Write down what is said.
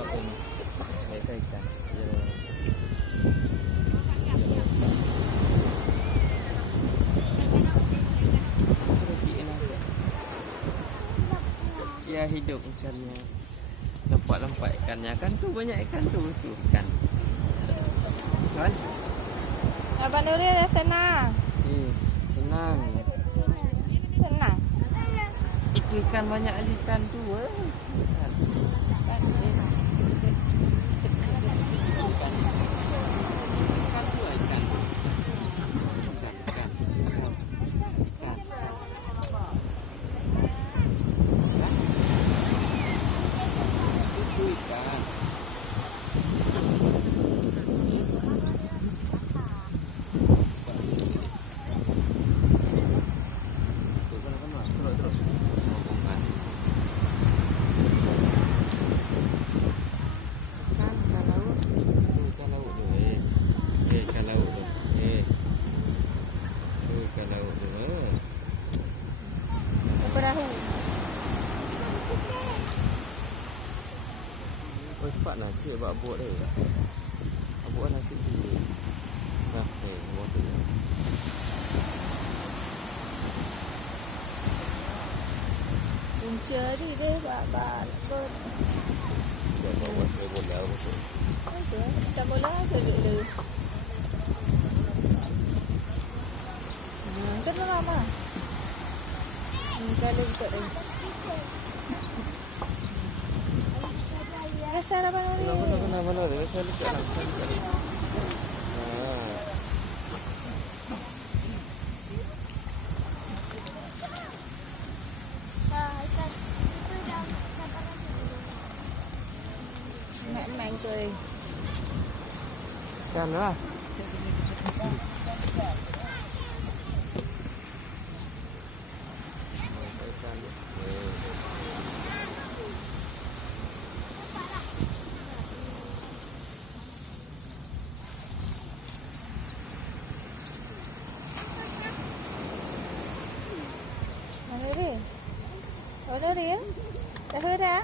laut ini. Mereka ikan. Ya. Ya hidup ikannya. Nampak ikannya kan tu banyak ikan tu ikan. Kan? Abang Nuri ada senang. Senang. Senang. Itu ikan banyak ikan tu. Perahu. Oh, cepat nak cik buat buat dia. Buat nasi dulu. Nah, buat tu. Punca ni dia buat kot. Dia buat bola betul. Okey, macam bola ke dia. Kan lama. Kalau ikut dia. Kasar abang Nuri. Mana dia? Saya lihat langsung. Main cười. Ikan lah. Mana dia? Oh, dah dia? Dah dah.